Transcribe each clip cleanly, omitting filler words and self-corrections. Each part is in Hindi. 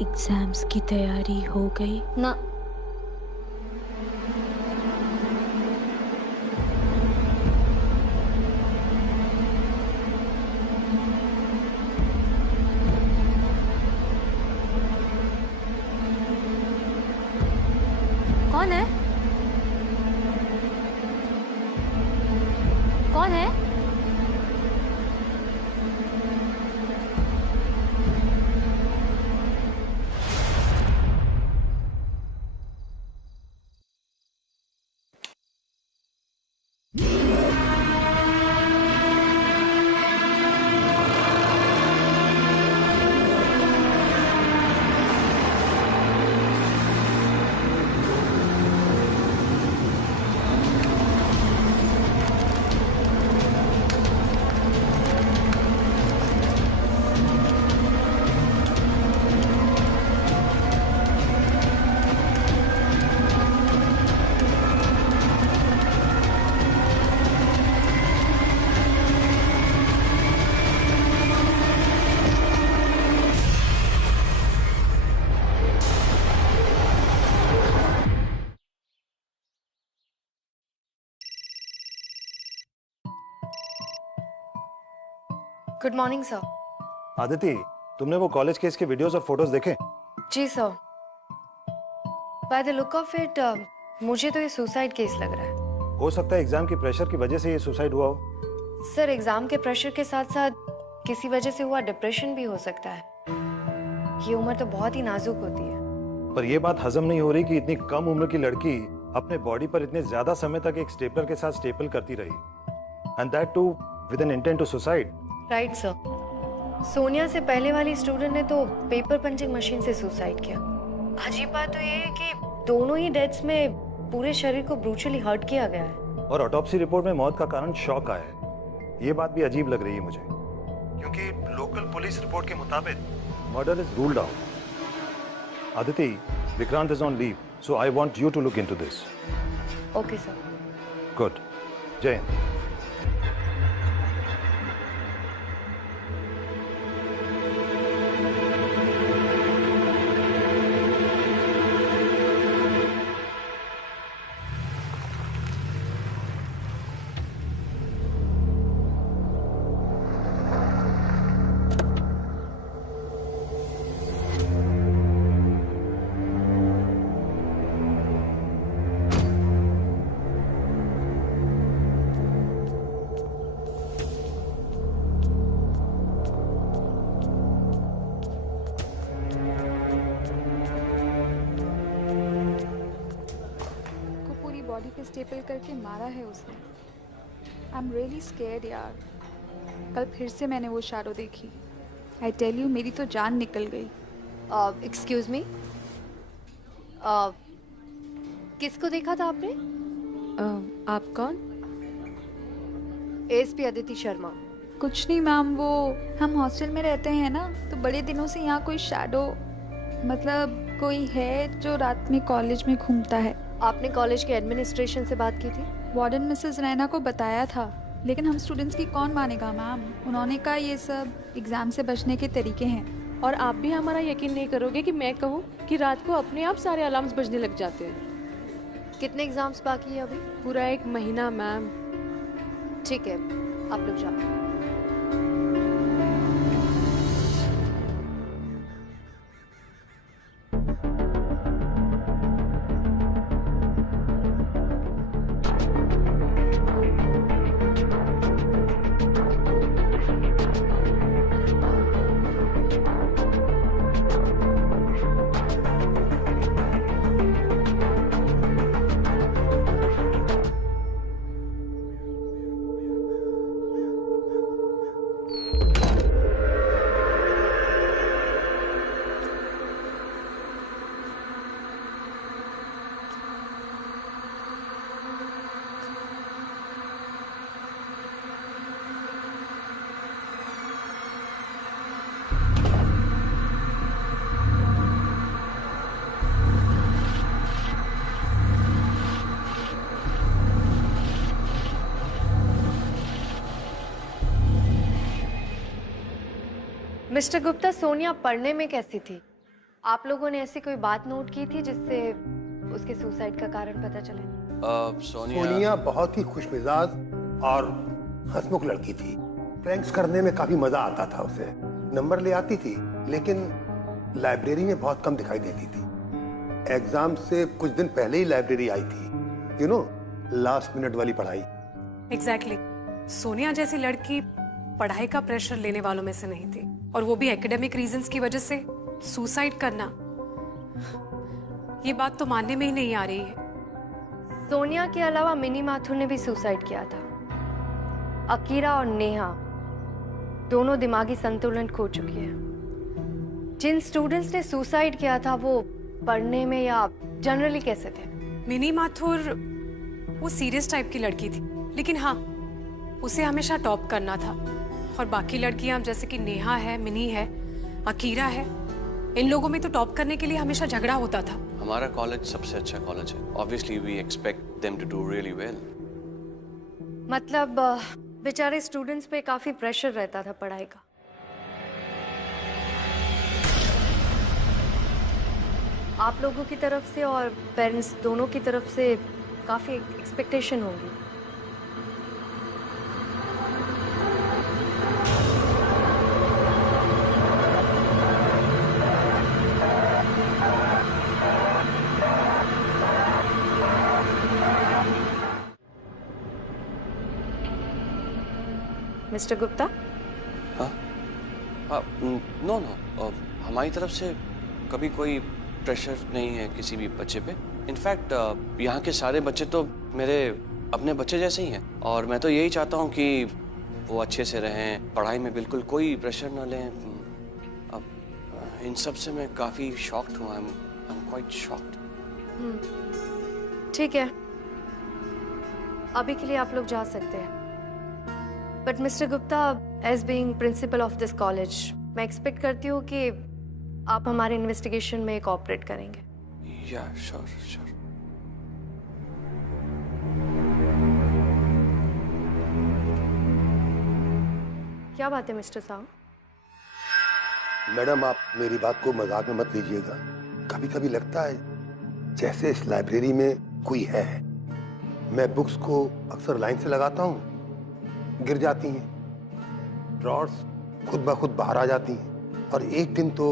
एग्जाम्स की तैयारी हो गई? ना। कौन है? कौन है? Good morning sir. आदिति, तुमने वो कॉलेज केस के वीडियोस और फोटोज देखे? जी sir. By the look of it मुझे तो ये सुसाइड केस लग रहा है। हो सकता है एग्जाम की प्रेशर की वजह से ये सुसाइड हुआ हो। सर, एग्जाम के प्रेशर के साथ साथ किसी वजह से हुआ डिप्रेशन भी हो सकता है। ये उम्र तो बहुत ही नाजुक होती है। पर ये बात हजम नहीं हो रही कि इतनी कम उम्र की लड़की अपने बॉडी पर इतने ज्यादा समय तक एक स्टेपलर के साथ स्टेपल करती रही, and that too with an intent to suicide. Right sir. Sonia से पहले वाली स्टूडेंट ने तो पेपर पंचिंग मशीन से सुसाइड किया। अजीब बात तो ये है कि दोनों ही डेथ्स में पूरे शरीर को ब्रूचुअली हर्ट किया गया है। और ऑटोप्सी रिपोर्ट में मौत का कारण शॉक आया है। ये बात भी अजीब लग रही है मुझे, क्योंकि लोकल पुलिस रिपोर्ट के मुताबिक murder is ruled out. Aditi, Vikrant is on leave, so I want you to look into this. Okay sir. Good. जय हिंद। बॉडी पे स्टेपल करके मारा है उसने। आई एम रियली स्केर्ड यार। कल फिर से मैंने वो शैडो देखी। आई टेल यू, मेरी तो जान निकल गई। एक्सक्यूज मी, किसको देखा था आपने? आप कौन? एएसपी अदिति शर्मा। कुछ नहीं मैम, वो हम हॉस्टल में रहते हैं ना, तो बड़े दिनों से यहाँ कोई शैडो, मतलब कोई है जो रात में कॉलेज में घूमता है। आपने कॉलेज के एडमिनिस्ट्रेशन से बात की थी? वार्डन मिसेस रैना को बताया था, लेकिन हम स्टूडेंट्स की कौन मानेगा मैम। उन्होंने कहा ये सब एग्जाम से बचने के तरीके हैं। और आप भी हमारा यकीन नहीं करोगे कि मैं कहूँ कि रात को अपने आप सारे अलार्म्स बजने लग जाते हैं। कितने एग्जाम्स बाकी है अभी? पूरा 1 महीना मैम। ठीक है, आप लोग जाओ। मिस्टर गुप्ता, सोनिया पढ़ने में कैसी थी? आप लोगों ने ऐसी कोई बात नोट की थी जिससे उसके सुसाइड का कारण पता चले? सोनिया बहुत ही खुशमिजाज और हंसमुख लड़की थी। प्रैंक्स करने में काफी मजा आता था उसे। नंबर ले आती थी लेकिन लाइब्रेरी में बहुत कम दिखाई देती थी। एग्जाम से कुछ दिन पहले ही लाइब्रेरी आई थी, यू नो, लास्ट मिनट वाली पढ़ाई। एग्जैक्टली सोनिया जैसी लड़की पढ़ाई का प्रेशर लेने वालों में से नहीं थी, और वो भी एकेडमिक रीजंस की वजह से सुसाइड करना, ये बात तो मानने में ही नहीं आ रही है। सोनिया के अलावा मिनी माथुर ने भी सुसाइड किया था। अकीरा और नेहा दोनों दिमागी संतुलन खो चुकी है। जिन स्टूडेंट्स ने सुसाइड किया था वो पढ़ने में या जनरली कैसे थे? मिनी माथुर वो सीरियस टाइप की लड़की थी, लेकिन हाँ उसे हमेशा टॉप करना था, और बाकी लड़कियां जैसे कि नेहा है, मिनी है, अकीरा है, इन लोगों में तो टॉप करने के लिए हमेशा झगड़ा होता था। हमारा कॉलेज सबसे अच्छा कॉलेज है, obviously we expect them to do really well. मतलब बेचारे स्टूडेंट्स पे काफी प्रेशर रहता था पढ़ाई का। आप लोगों की तरफ से और पेरेंट्स दोनों की तरफ से काफी एक्सपेक्टेशन होगी। मिस्टर गुप्ता? हाँ, नो नो, हमारी तरफ से कभी कोई प्रेशर नहीं है किसी भी बच्चे पे। इनफैक्ट यहाँ के सारे बच्चे तो मेरे अपने बच्चे जैसे ही हैं, और मैं तो यही चाहता हूँ कि वो अच्छे से रहें, पढ़ाई में बिल्कुल कोई प्रेशर ना लें। अब इन सब से मैं काफ़ी शॉक्ड हूँ। I am quite shocked. ठीक है, अभी के लिए आप लोग जा सकते हैं। But mister Gupta, as being principal of this college, मैं एक्सपेक्ट करती हूँ कि आप हमारे इन्वेस्टिगेशन में कोऑपरेट करेंगे। या श्योर श्योर। क्या बात है मिस्टर साहब? मैडम, आप मेरी बात को मजाक में मत लीजिएगा। कभी कभी लगता है जैसे इस लाइब्रेरी में कोई है। मैं बुक्स को अक्सर लाइन से लगाता हूँ, गिर जाती हैं, ड्रॉर्स खुद ब खुद बाहर आ जाती हैं, और एक दिन तो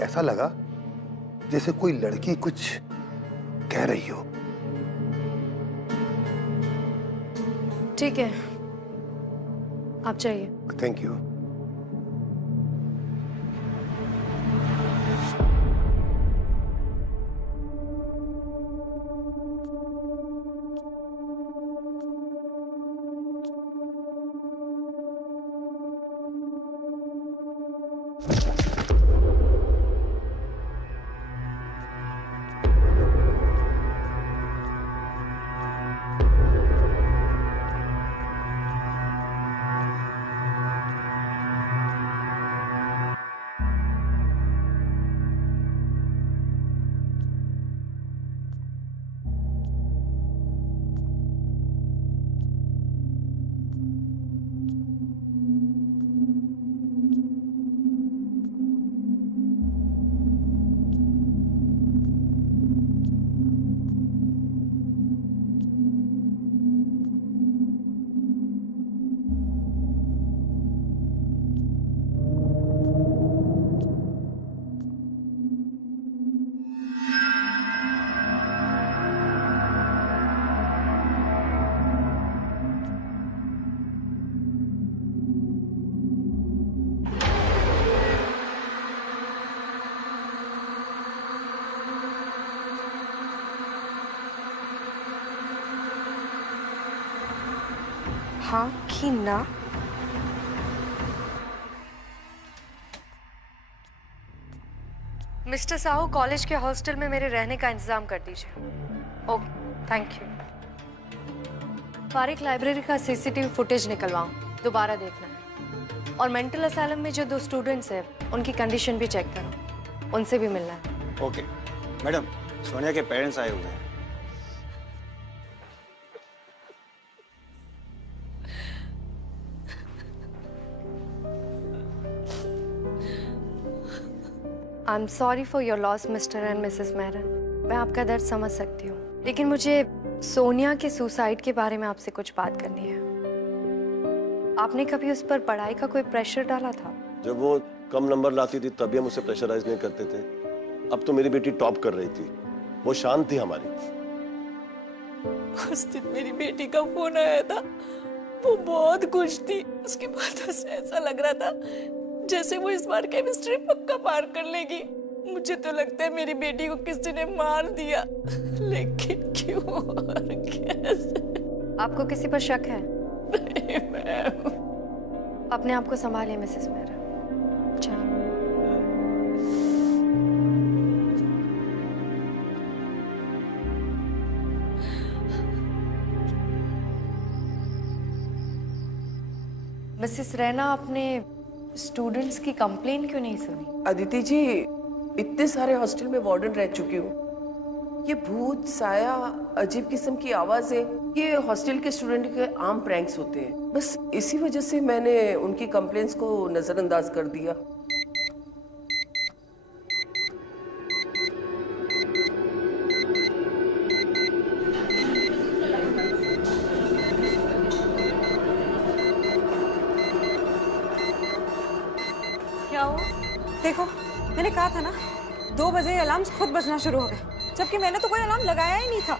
ऐसा लगा जैसे कोई लड़की कुछ कह रही हो। ठीक है, आप जाइए। Thank you. हाँ कि ना? मिस्टर साहू, कॉलेज के हॉस्टल में मेरे रहने का इंतजाम कर दीजिए। Okay, thank you. Farik library का सीसीटीवी फुटेज निकलवाऊं, दोबारा देखना है। और मेंटल असाइलम में जो 2 स्टूडेंट्स हैं उनकी कंडीशन भी चेक करो, उनसे भी मिलना है। ओके मैडम, सोनिया के पेरेंट्स आए हुए हैं। I am sorry for your loss mister and Mrs Mehran. मैं आपका दर्द समझ सकती हूँ, लेकिन मुझे सोनिया के सुसाइड के बारे में आपसे कुछ बात करनी है। आपने कभी उस पर पढ़ाई का कोई प्रेशर डाला था? जब वो कम नंबर लाती थी तभी हम उसे प्रेशराइज नहीं करते थे। अब तो मेरी बेटी टॉप कर रही थी, वो शांत थी हमारी। उस दिन मेरी बेटी का फोन आया था, वो बहुत खुश थी। उसके बाद उसे ऐसा लग रहा था जैसे वो इस बार केमिस्ट्री पक्का पार कर लेगी। मुझे तो लगता है मेरी बेटी को किसी ने मार दिया, लेकिन क्यों और कैसे? आपको किसी पर शक है? नहीं मैम। अपने आप को संभालिए मिसेस मेहरा। मिसेस रैना, आपने स्टूडेंट्स की कंप्लेन क्यों नहीं सुनी? अदिति जी, इतने सारे हॉस्टल में वार्डन रह चुकी हूँ। ये भूत, साया, अजीब किस्म की आवाजें, ये हॉस्टल के स्टूडेंट के आम प्रैंक्स होते हैं। बस इसी वजह से मैंने उनकी कंप्लेंट्स को नजरअंदाज कर दिया। क्या हुआ? देखो, मैंने कहा था ना, 2 बजे अलार्म्स खुद बजना शुरू हो गए, जबकि मैंने तो कोई अलार्म लगाया ही नहीं था।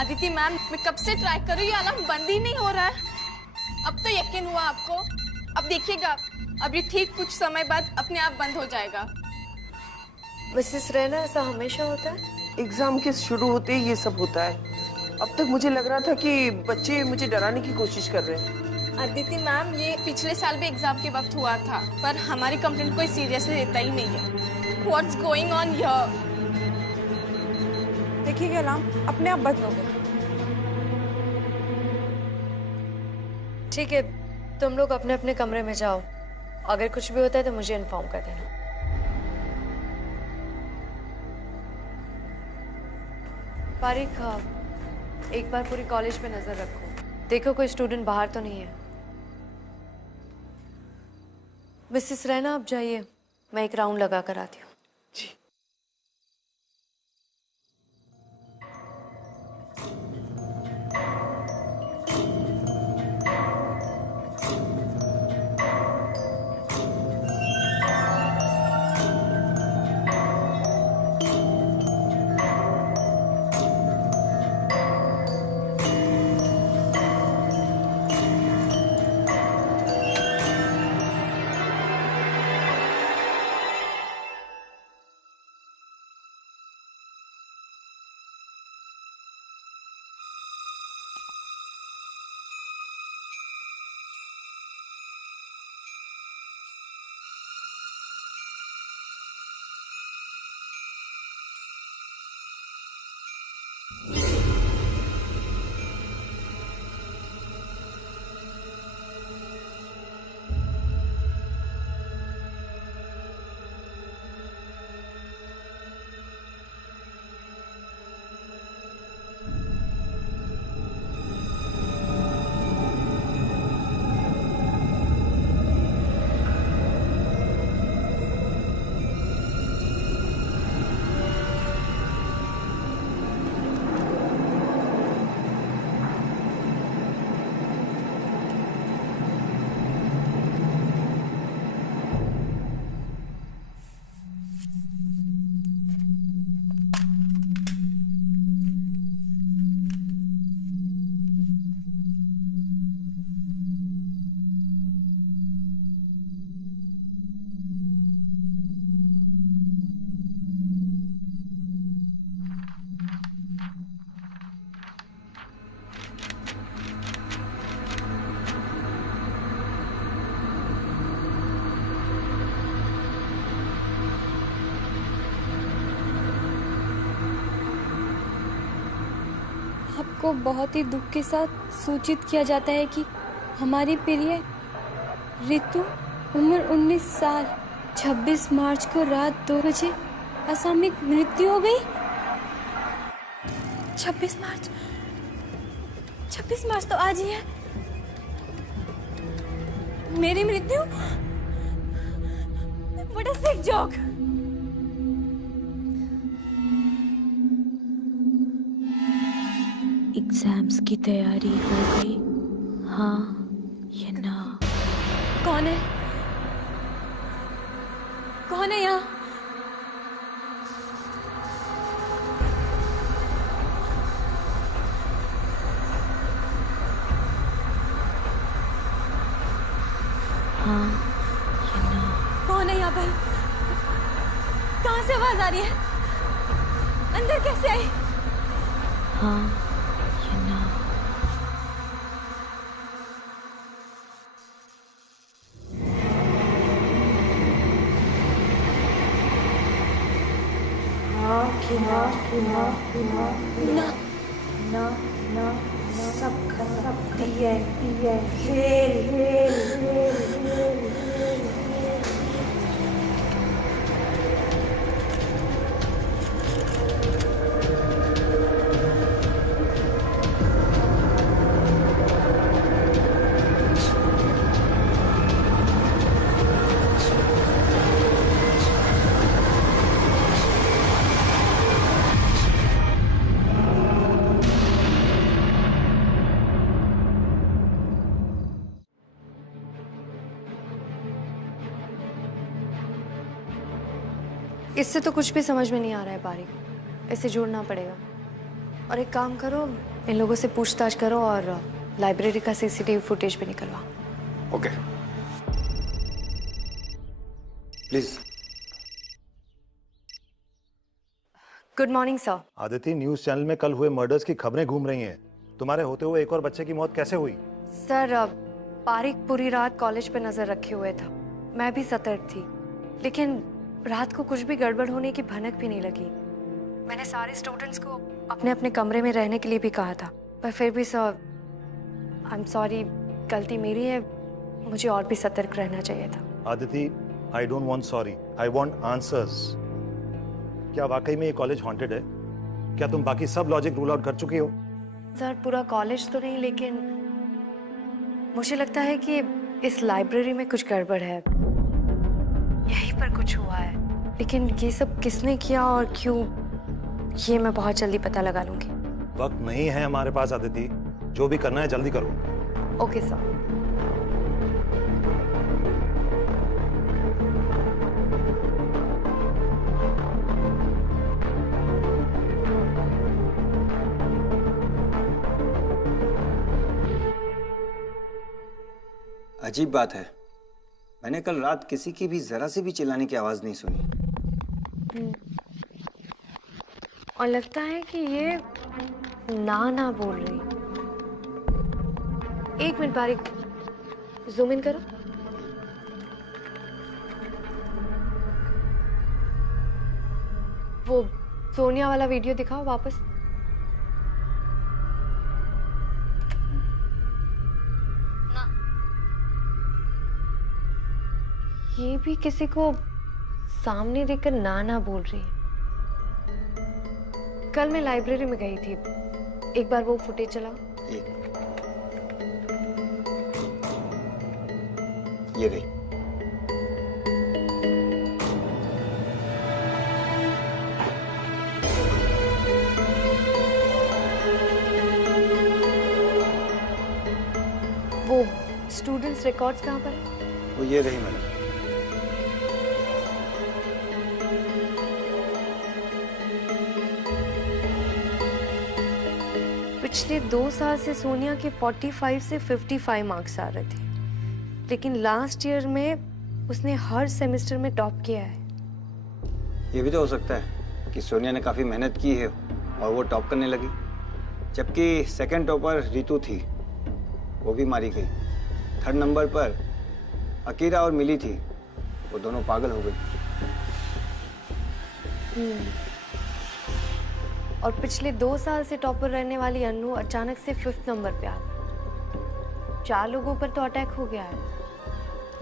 अदिति मैम, मैं कब से ट्राई कर रही हूँ, ये अलार्म बंद ही नहीं हो रहा है। अब तो यकीन हुआ आपको? अब देखिएगा, अभी ठीक कुछ समय बाद अपने आप बंद हो जाएगा। मिसेस रैना, ऐसा हमेशा होता है? एग्जाम के शुरू होते ही ये सब होता है। अब तक मुझे लग रहा था कि बच्चे मुझे डराने की कोशिश कर रहे हैं। अदिति मैम, ये पिछले साल भी एग्जाम के वक्त हुआ था, पर हमारी कंप्लेंट कोई सीरियसली लेता ही नहीं है। What's going on here? देखिए, अलार्म अपने आप बंद हो गया। ठीक है, तुम लोग अपने अपने कमरे में जाओ। अगर कुछ भी होता है तो मुझे इन्फॉर्म कर देना। पारिक, एक बार पूरी कॉलेज पे नजर रखो, देखो कोई स्टूडेंट बाहर तो नहीं है। मिसेस रैना, आप जाइए, मैं एक राउंड लगा कर आती हूँ। जी। आपको बहुत ही दुख के साथ सूचित किया जाता है कि हमारी प्रिय रितु, उम्र 19 साल, 26 मार्च को रात 2 बजे असामयिक मृत्यु हो गई। 26 मार्च तो आज ही है। मेरी मृत्यु? What a sick joke! Exams की तैयारी हो गई? हाँ या ना? कौन है? कौन है यहाँ? हाँ या ना? कौन है यहाँ पर? कहाँ से आवाज आ रही है? अंदर कैसे आई? हाँ या ना? ना सब खत्म है। इससे तो कुछ भी समझ में नहीं आ रहा है बारिक, इसे जोड़ना पड़ेगा। और एक काम करो, इन लोगों से पूछताछ करो और लाइब्रेरी का सीसीटीवी फुटेज भी निकलवाओ। Okay please. Good morning sir. Aditi, news channel में कल हुए मर्डर्स की खबरें घूम रही हैं। तुम्हारे होते हुए एक और बच्चे की मौत कैसे हुई? सर बारिक पूरी रात कॉलेज पे नजर रखे हुए था, मैं भी सतर्क थी, लेकिन रात को कुछ भी गड़बड़ होने की भनक भी नहीं लगी। मैंने सारे स्टूडेंट्स को अपने अपने कमरे में रहने के लिए भी कहा था, पर फिर भी सर आई एम सॉरी, गलती मेरी है, मुझे और भी सतर्क रहना चाहिए था। Aditi, I don't want sorry, I want answers. क्या वाकई में ये कॉलेज हॉन्टेड है? क्या तुम बाकी सब लॉजिक रूल आउट कर चुकी हो? सर पूरा कॉलेज तो नहीं, लेकिन मुझे लगता है कि इस लाइब्रेरी में कुछ गड़बड़ है, यहीं पर कुछ हुआ है। लेकिन ये सब किसने किया और क्यों, ये मैं बहुत जल्दी पता लगा लूंगी। वक्त नहीं है हमारे पास आदिति, जो भी करना है जल्दी करो। Okay sir. अजीब बात है, मैंने कल रात किसी की भी जरा सी भी चिल्लाने की आवाज नहीं सुनी। और लगता है कि ये ना बोल रही। एक मिनट बारिक, जूम इन करो। वो सोनिया वाला वीडियो दिखाओ वापस। ये भी किसी को सामने देखकर ना बोल रही है। कल मैं लाइब्रेरी में गई थी, एक बार वो फुटेज चलाओ। ये गई। वो स्टूडेंट्स रिकॉर्ड्स कहाँ पर है? वो ये रही मैडम। पिछले 2 साल से सोनिया के 45 से 55 मार्क्स आ रहे थे, लेकिन लास्ट ईयर में उसने हर सेमेस्टर में टॉप किया है। ये भी तो हो सकता है कि सोनिया ने काफी मेहनत की है और वो टॉप करने लगी, जबकि सेकंड टॉपर रितु थी, वो भी मारी गई। थर्ड नंबर पर अकीरा और मिली थी, वो दोनों पागल हो गई। और पिछले 2 साल से टॉपर रहने वाली अन्नू अचानक से 5th नंबर पे आ गई। 4 लोगों पर तो अटैक हो गया है,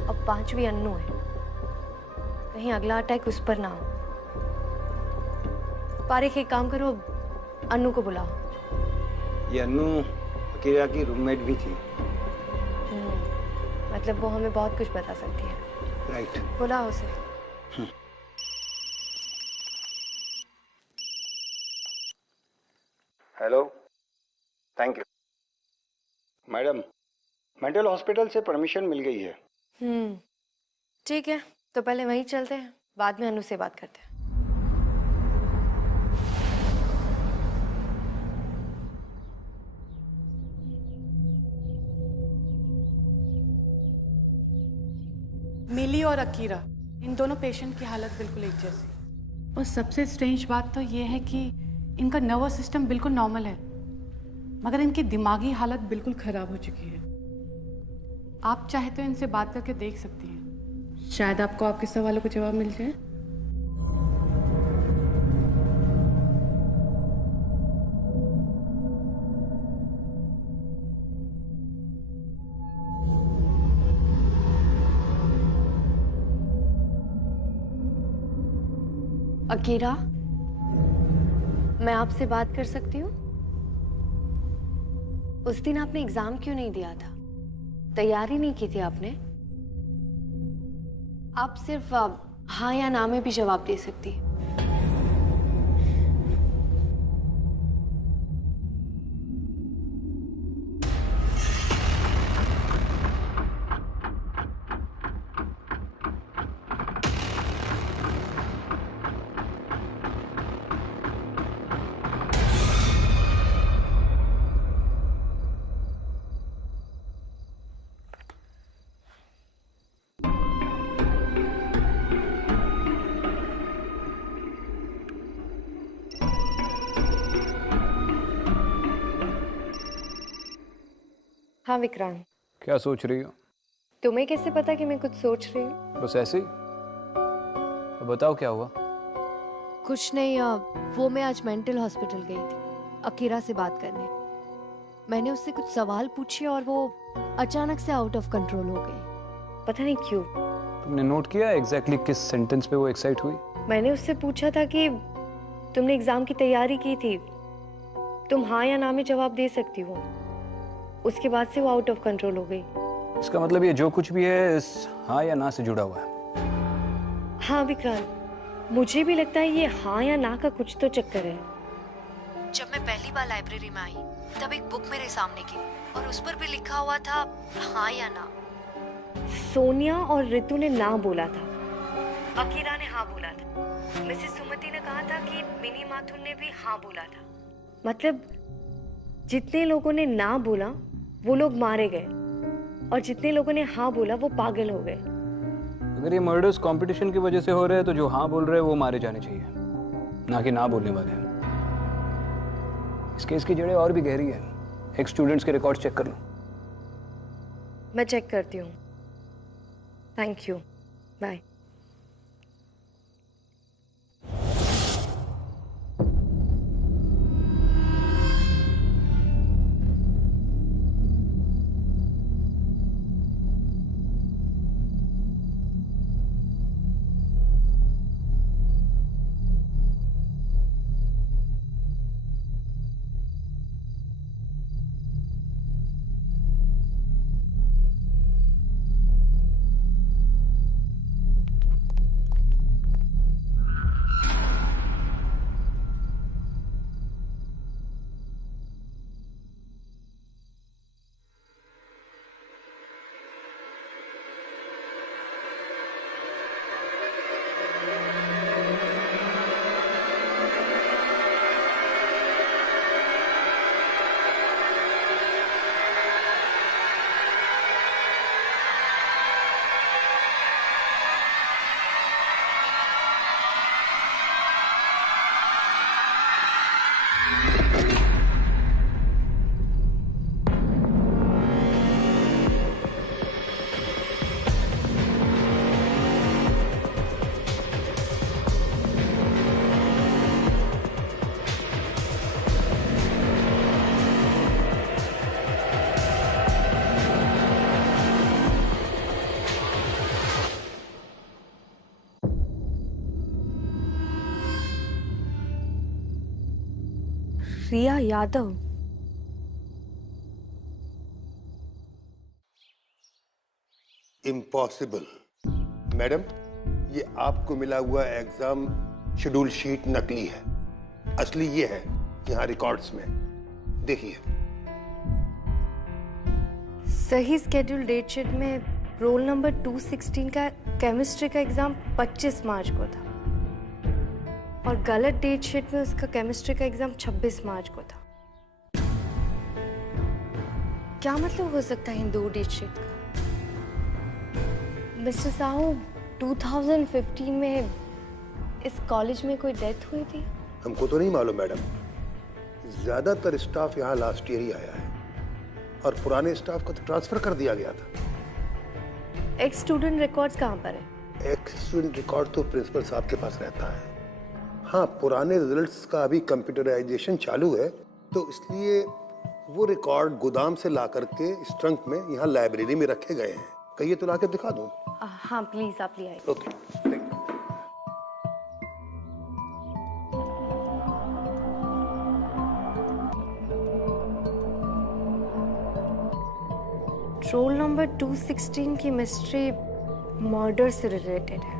अब 5वीं अन्नू है। कहीं अगला अटैक उस पर ना हो। पारिक, एक काम करो, अन्नू को बुलाओ। ये अन्नू अकीरा की रूममेट भी थी। मतलब वो हमें बहुत कुछ बता सकती है। राइट। बुलाओ उसे। Hello thank you. Madam, mental hospital से परमिशन मिल गई है। ठीक है, तो पहले वहीं चलते हैं, बाद में अनु से बात करते हैं। मिली और अकीरा, इन दोनों पेशेंट की हालत बिल्कुल एक जैसी। और सबसे स्ट्रेंज बात तो ये है कि इनका नर्वस सिस्टम बिल्कुल नॉर्मल है, मगर इनकी दिमागी हालत बिल्कुल खराब हो चुकी है। आप चाहे तो इनसे बात करके देख सकती हैं, शायद आपको आपके सवालों का जवाब मिल जाए। अकीरा, मैं आपसे बात कर सकती हूँ? उस दिन आपने एग्जाम क्यों नहीं दिया था? तैयारी नहीं की थी आपने? आप सिर्फ हाँ या ना में भी जवाब दे सकती। हाँ विक्रांत, क्या सोच रही हो? तुम्हें कैसे पता कि मैं कुछ सोच रही हूँ? बस ऐसे ही। तो बताओ क्या हुआ? कुछ नहीं, वो मैं आज मेंटल हॉस्पिटल गई थी अकीरा से बात करने। मैंने उससे कुछ सवाल पूछे और वो अचानक से आउट ऑफ कंट्रोल हो गई, पता नहीं क्यों। तुमने नोट किया एग्जैक्टली किस सेंटेंस पे वो एक्साइट हुई? मैंने उससे पूछा था कि तुमने एग्जाम की तैयारी की थी, तुम हाँ या ना में जवाब दे सकती हो। उसके बाद से वो आउट ऑफ कंट्रोल हो गई। इसका मतलब ये जो कुछ भी है इस हाँ या ना से जुड़ा हुआ है। हाँ विक्रांत, मुझे भी लगता है ये हाँ या ना का कुछ तो चक्कर है। जब मैं पहली बार लाइब्रेरी में आई तब एक बुक मेरे सामने गिरी और उस पर भी लिखा हुआ था हाँ या ना। सोनिया और रितु ने ना बोला था, अकीरा ने हाँ बोला था, मिसेस सुमति ने कहा था कि मिनी माथुर ने भी हाँ बोला था। मतलब जितने लोगों ने ना बोला वो लोग मारे गए और जितने लोगों ने हाँ बोला वो पागल हो गए। अगर ये मर्डर्स कंपटीशन की वजह से हो रहे हैं तो जो हाँ बोल रहे हैं वो मारे जाने चाहिए, ना कि ना बोलने वाले। इस केस की जड़ें और भी गहरी है। एक स्टूडेंट्स के रिकॉर्ड चेक कर लो। मैं चेक करती हूँ। Thank you, bye. Riya Yadav. Impossible. Madam, ये आपको मिला हुआ एग्जाम शेड्यूल शीट नकली है, असली ये है यहाँ रिकॉर्ड्स में। देखिए, सही स्केड्यूल डेट शीट में रोल नंबर 216 का केमिस्ट्री का एग्जाम 25 मार्च को था और गलत डेट शीट में उसका केमिस्ट्री का एग्जाम 26 मार्च को था। क्या मतलब हो सकता है इन दो डेट शीट का? मिस्टर साहू, 2015 में इस कॉलेज में कोई डेथ हुई थी? हमको तो नहीं मालूम मैडम। ज्यादातर स्टाफ यहाँ लास्ट ईयर ही आया है और पुराने स्टाफ को तो ट्रांसफर कर दिया गया था। एक्स स्टूडेंट रिकॉर्ड्स कहाँ पर है? एक्स स्टूडेंट रिकॉर्ड तो प्रिंसिपल साहब के पास रहता है। हाँ, पुराने रिजल्ट्स का अभी कंप्यूटराइजेशन चालू है तो इसलिए वो रिकॉर्ड गोदाम से ला करके इस ट्रंक में यहाँ लाइब्रेरी में रखे गए हैं। कहिए तो ला के दिखा दूँ? हाँ प्लीज, आप ले आइए। ओके। रोल नंबर 216 की मिस्ट्री मर्डर से रिलेटेड है।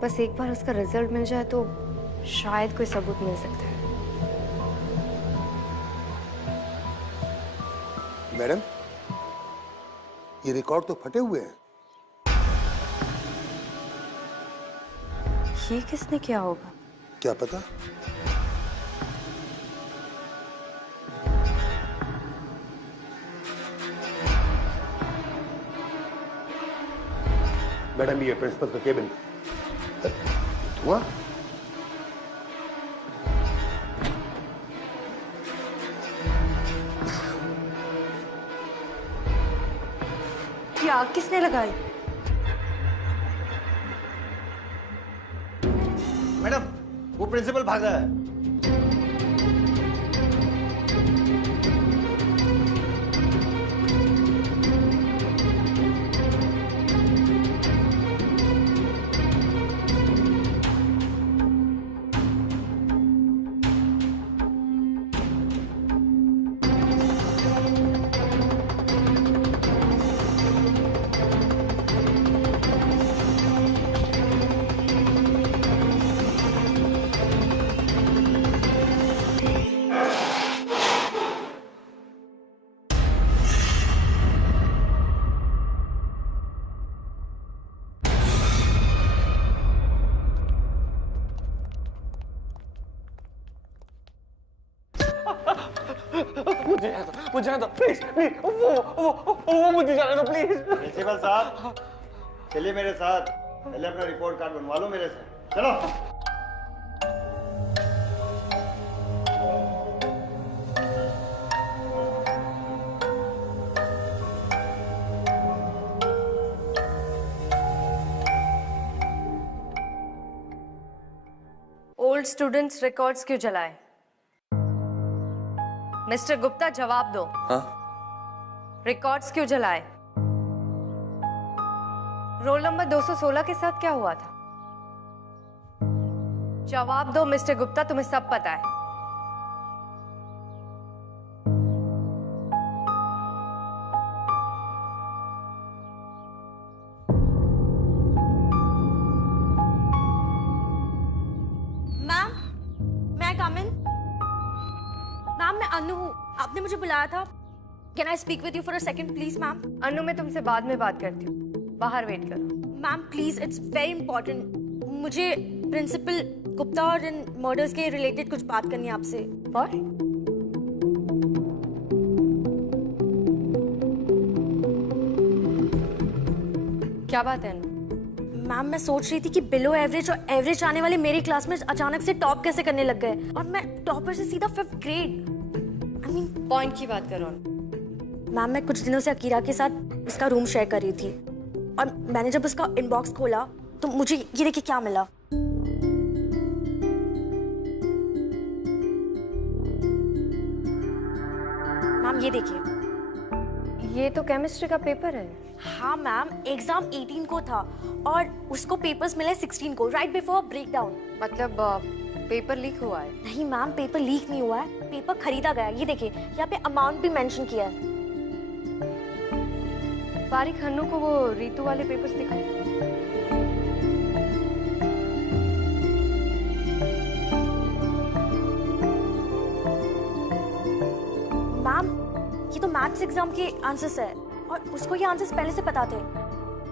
बस एक बार उसका रिजल्ट मिल जाए तो शायद कोई सबूत मिल सकता है। मैडम, ये रिकॉर्ड तो फटे हुए हैं। ये किसने किया होगा? क्या पता। मैडम, ये प्रिंसिपल का केबिन। धुआं? ये आग किसने लगाई? मैडम, वो प्रिंसिपल भागा है। मुझे जाने दो प्लीज प्लीज। वो मुझे जाने दो प्लीज। प्रिंसिपल साहब, चलिए मेरे साथ। पहले अपना रिपोर्ट कार्ड बनवा लो मेरे से। चलो। ओल्ड स्टूडेंट्स रिकॉर्ड्स क्यों जलाए? मिस्टर गुप्ता, जवाब दो। हाँ? रिकॉर्ड्स क्यों जलाए? रोल नंबर 216 के साथ क्या हुआ था? जवाब दो मिस्टर गुप्ता, तुम्हें सब पता है। मैम, मैं कम इन? मैम, मैं अनु हूँ। आपने मुझे बुलाया था। Can I speak with you for a second please ma'am? Anu, मैं तुमसे बाद में बात करती हूँ, बाहर वेट करो। Ma'am please, it's very important. मुझे प्रिंसिपल गुप्ता और इन मर्डर्स के रिलेटेड कुछ बात करनी है आपसे। और? क्या बात है अनु? मैम, मैं सोच रही थी कि बिलो एवरेज और एवरेज आने वाले मेरी क्लास में अचानक से टॉप कैसे करने लग गए, और मैं टॉपर से सीधा 5th grade. I mean point की बात करो। मैम, मैं कुछ दिनों से अकीरा के साथ उसका रूम शेयर कर रही थी और मैंने जब उसका इनबॉक्स खोला तो मुझे ये देखिए क्या मिला। मैम ये देखिए। ये तो केमिस्ट्री का पेपर है। हाँ मैम, एग्जाम 18 को था और उसको पेपर्स मिले 16 को, राइट बिफोर ब्रेकडाउन। मतलब पेपर लीक हुआ है? नहीं मैम, पेपर लीक नहीं हुआ है, पेपर खरीदा गया। ये देखिए, यहाँ पे अमाउंट भी मेंशन किया है। बारिक, हन्नू को वो रीतू वाले पेपर्स दिखाए। मैम, ये तो मैथ्स एग्जाम के आंसर्स है और उसको ये आंसर्स पहले से पता थे।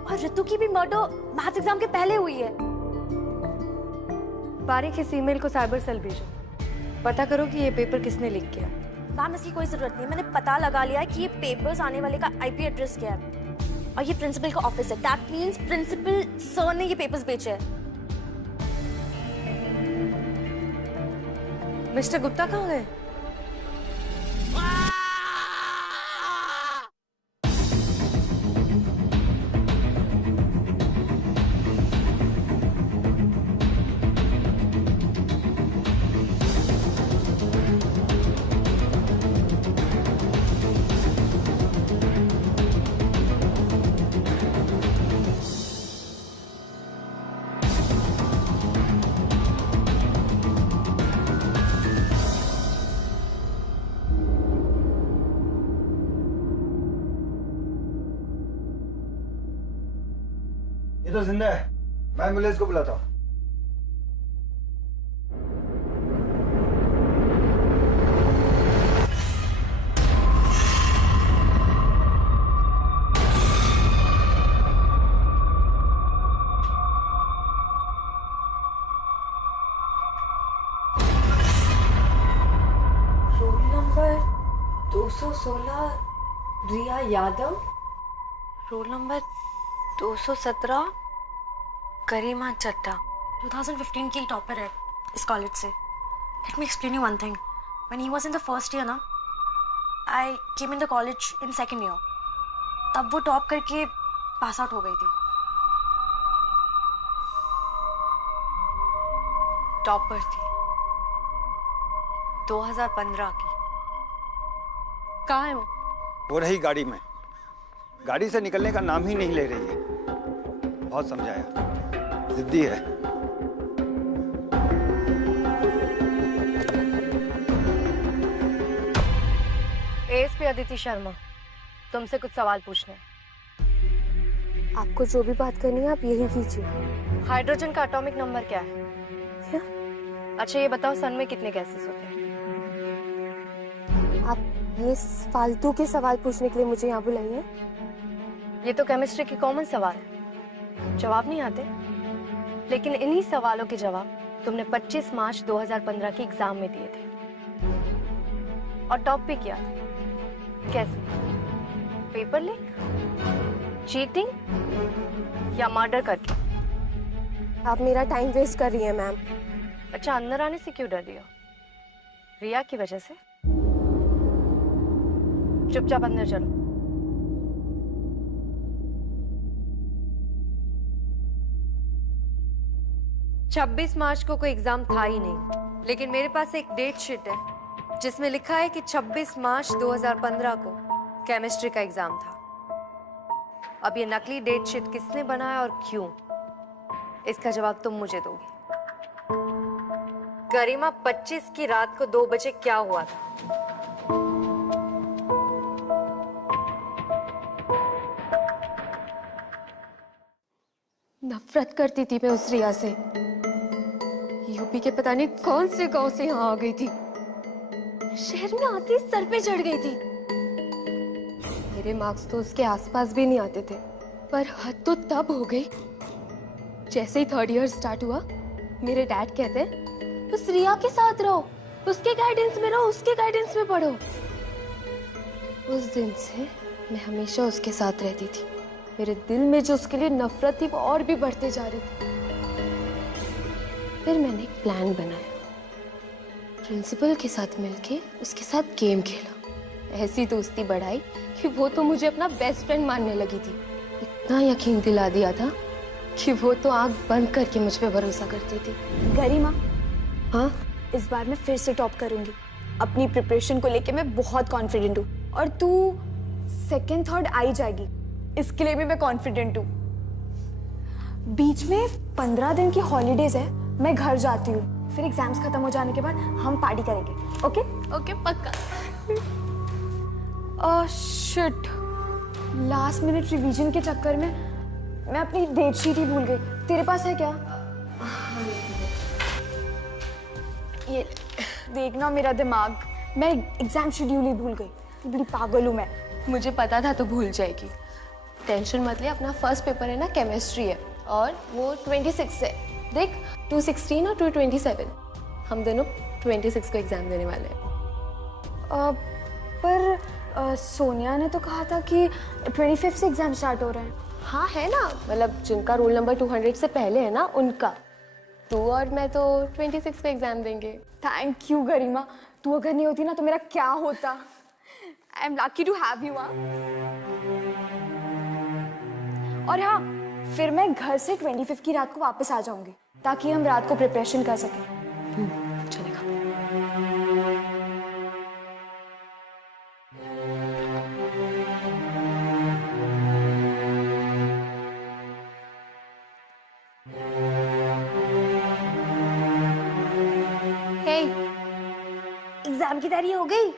और रितु की भी मर्डर मैथ्स एग्जाम के पहले हुई है। बारीक इस ईमेल को साइबर सेल भेजो, पता करो कि ये पेपर किसने लीक किया। मैम इसकी कोई जरूरत नहीं, मैंने पता लगा लिया है कि ये पेपर्स आने वाले का आईपी एड्रेस क्या है और ये प्रिंसिपल का ऑफिस है। दैट मींस प्रिंसिपल सर ने ये पेपर्स बेचे हैं। मिस्टर गुप्ता कहाँ गए? ये तो जिंदा है, मैं एम्बुलेंस को बुलाता हूँ। Roll number 216 Riya Yadav, roll number 217 Karima Chatta. 2015 की टॉपर है इस कॉलेज से। Let me explain you one thing. When he was in the first year ना, I came in the college in second year. तब वो टॉप करके पास आउट हो गई थी। टॉपर थी 2015 की। कहाँ है वो रही गाड़ी में, गाड़ी से निकलने का नाम ही नहीं ले रही है। बहुत समझाया, जिद्दी है। एएसपी अदिति शर्मा, तुमसे कुछ सवाल पूछने हैं। आपको जो भी बात करनी है आप यही कीजिए। हाइड्रोजन का एटॉमिक नंबर क्या है? क्या? अच्छा ये बताओ, सन में कितने गैसेस होते हैं? आप ये फालतू के सवाल पूछने के लिए मुझे यहाँ बुलाई हैं? ये तो केमिस्ट्री की कॉमन सवाल है, जवाब नहीं आते। लेकिन इन्हीं सवालों के जवाब तुमने 25 मार्च 2015 के एग्जाम में दिए थे और टॉप भी किया था। कैसे? पेपर लीक, चीटिंग या मर्डर करके? आप मेरा टाइम वेस्ट कर रही हैं मैम। अच्छा, अंदर आने से क्यों डर रही हो? रिया की वजह से? चुपचाप अंदर चलो। छब्बीस मार्च को कोई एग्जाम था ही नहीं, लेकिन मेरे पास एक डेट शीट है जिसमें लिखा है कि 26 मार्च 2015 को केमिस्ट्री का एग्जाम था। अब ये नकली डेट शीट किसने बनाया और क्यों, इसका जवाब तुम मुझे दोगी। गरिमा 25 की रात को 2 बजे क्या हुआ था? नफरत करती थी मैं उस रिया से। यूपी के पता नहीं कौन से गांव से यहाँ आ गई थी। शहर में आती ही सर पे चढ़ गई थी। मेरे मार्क्स तो उसके आसपास भी नहीं आते थे, पर हद तो तब हो गई जैसे ही 3rd ईयर स्टार्ट हुआ। मेरे डैड कहते हैं उस रिया के साथ रहो, उसके गाइडेंस में रहो, उसके गाइडेंस में पढ़ो। उस दिन से मैं हमेशा उसके साथ रहती थी। मेरे दिल में जो उसके लिए नफरत थी वो और भी बढ़ते जा रही थी। फिर मैंने एक प्लान बनाया, प्रिंसिपल के साथ मिलके उसके साथ गेम खेला। ऐसी दोस्ती बढ़ाई कि वो तो मुझे अपना बेस्ट फ्रेंड मानने लगी थी। इतना यकीन दिला दिया था कि वो तो आंख बंद करके मुझ पे भरोसा करती थी। गरिमा, हाँ, इस बार मैं फिर से टॉप करूंगी। अपनी प्रिपरेशन को लेके मैं बहुत कॉन्फिडेंट हूँ और तू 2nd 3rd आ ही जाएगी, इसके लिए भी मैं कॉन्फिडेंट हूँ। बीच में 15 दिन की हॉलीडेज है, मैं घर जाती हूँ, फिर एग्जाम्स खत्म हो जाने के बाद हम पार्टी करेंगे। ओके? ओके पक्का। शिट, लास्ट मिनट रिवीजन के चक्कर में मैं अपनी डेट शीट ही भूल गई। तेरे पास है क्या? ये देखना मेरा दिमाग, मैं एग्जाम शेड्यूल ही भूल गई। बड़ी पागल हूँ मैं। मुझे पता था तो भूल जाएगी। टेंशन मत ले, अपना फर्स्ट पेपर है ना, केमिस्ट्री है और वो 26 से। देख 216 और 227, हम दोनों 26 को एग्जाम देने वाले हैं। पर सोनिया ने तो कहा था कि 25 से एग्जाम स्टार्ट हो रहे हैं। हाँ है ना, मतलब जिनका रोल नंबर 200 से पहले है ना उनका। तू और मैं तो 26 को एग्जाम देंगे। थैंक यू गरिमा, तू अगर नहीं होती ना तो मेरा क्या होता। I am lucky to have you. और हाँ, फिर मैं घर से 25 की रात को वापस आ जाऊंगी ताकि हम रात को प्रिपरेशन कर सकें। चलेगा। एग्जाम की तैयारी हो गई?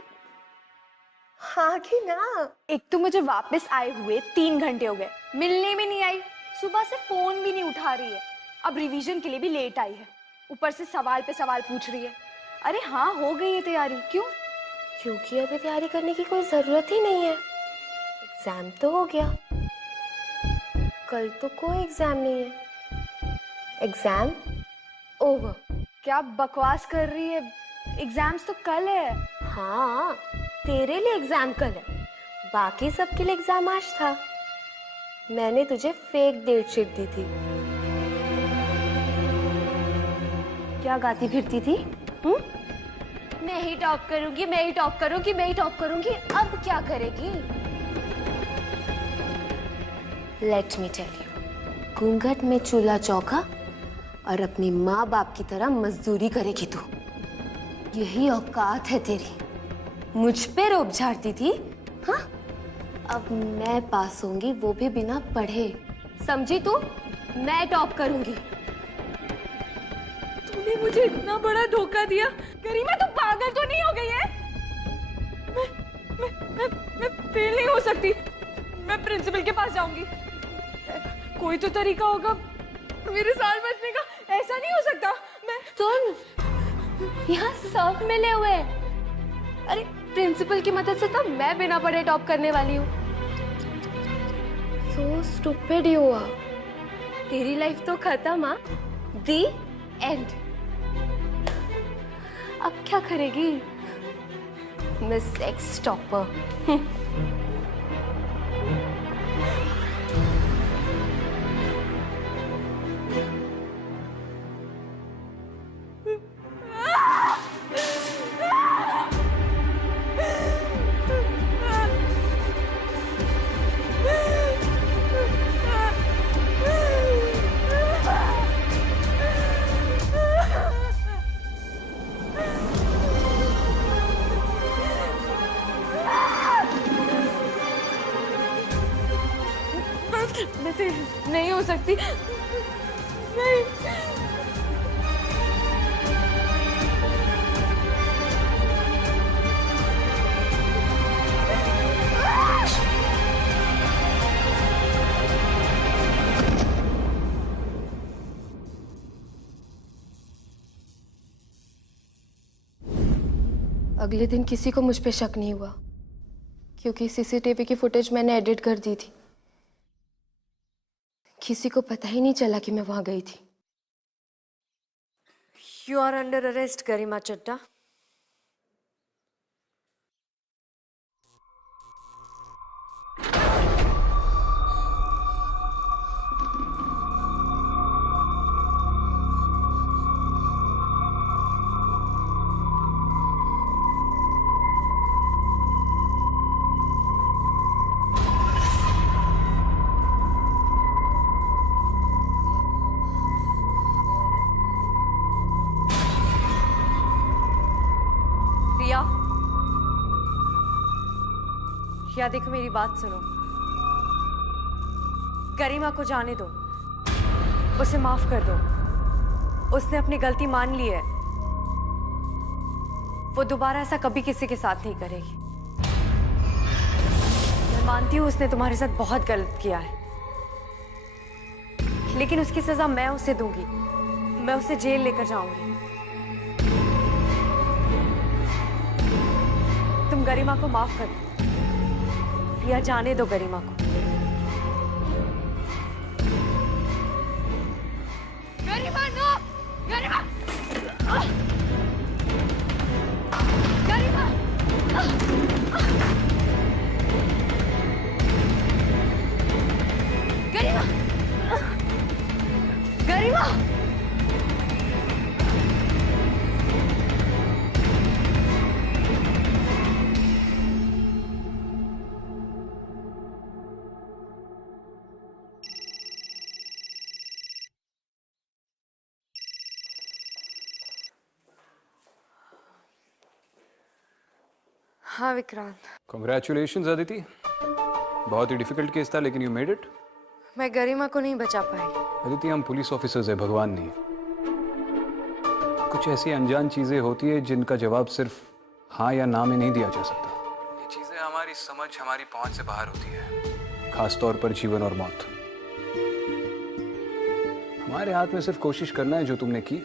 हाँ कि ना। एक तो मुझे वापस आए हुए 3 घंटे हो गए, मिलने भी नहीं आई, सुबह से फोन भी नहीं उठा रही है, अब रिवीजन के लिए भी लेट आई है, ऊपर से सवाल पे सवाल पूछ रही है। अरे हाँ, हो गई है तैयारी। क्यों? क्योंकि अभी तैयारी करने की कोई जरूरत ही नहीं है। एग्जाम तो हो गया, कल तो कोई एग्जाम नहीं है। Exam over. क्या बकवास कर रही है? एग्जाम्स तो कल है। हाँ, तेरे लिए एग्जाम कल है, बाकी सबके लिए एग्जाम आज था। मैंने तुझे फेक डेट शीट दी थी। क्या गाती फिरती थी? मैं ही टॉप करूंगी, मैं ही टॉप करूंगी, मैं ही टॉप करूंगी। अब क्या करेगी? लेट मी टेल यू, घूंघट में चूल्हा चौका और अपनी माँ बाप की तरह मजदूरी करेगी तू। यही औकात है तेरी। मुझ पे रोब झाड़ती थी, हाँ? अब मैं पास होंगी, वो भी बिना पढ़े। समझी तू? मैं टॉप करूंगी। तूने मुझे इतना बड़ा धोखा दिया। गरिमा, तू पागल तो नहीं हो गई है? मैं फेल नहीं हो सकती। मैं प्रिंसिपल के पास जाऊंगी। कोई तो तरीका होगा मेरे साल बचने का। ऐसा नहीं हो सकता। मैं सुन, यहाँ सब मिले हुए हैं। अरे प्रिंसिपल की मदद से तो मैं बिना पढ़े टॉप करने वाली हूँ। So stupid you are। तेरी लाइफ तो खत्म। हाँ, The end। अब क्या करेगी मिस एक्स टॉपर? नहीं हो सकती। नहीं। अगले दिन किसी को मुझ पे शक नहीं हुआ क्योंकि सीसीटीवी की फुटेज मैंने एडिट कर दी थी। किसी को पता ही नहीं चला कि मैं वहां गई थी। You are under arrest, गरिमा चड्ढा। या देखो, मेरी बात सुनो। गरिमा को जाने दो, उसे माफ कर दो। उसने अपनी गलती मान ली है। वो दोबारा ऐसा कभी किसी के साथ नहीं करेगी। मैं मानती हूँ उसने तुम्हारे साथ बहुत गलत किया है, लेकिन उसकी सजा मैं उसे दूंगी। मैं उसे जेल लेकर जाऊंगी। तुम गरिमा को माफ कर दो। या जाने दो गरिमा को। गरिमा नो! गरिमा! गरिमा! गरिमा! गरिमा! हाँ विक्रांत, कॉन्ग्रेचुलेशंस अदिति। बहुत ही डिफिकल्ट केस था लेकिन यू मेड इट। मैं गरिमा को नहीं बचा पाई। अदिति, हम पुलिस ऑफिसर्स हैं, भगवान नहीं। कुछ ऐसी अनजान चीजें होती है जिनका जवाब सिर्फ हाँ या ना में नहीं दिया जा सकता। ये चीजें हमारी समझ, हमारी पहुंच से बाहर होती है, खास तौर पर जीवन और मौत। हमारे हाथ में सिर्फ कोशिश करना है जो तुमने की,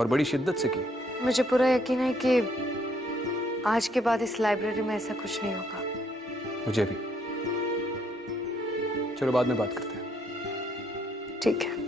और बड़ी शिद्दत से की। मुझे पूरा यकीन है कि आज के बाद इस लाइब्रेरी में ऐसा कुछ नहीं होगा। मुझे भी। चलो बाद में बात करते हैं। ठीक है।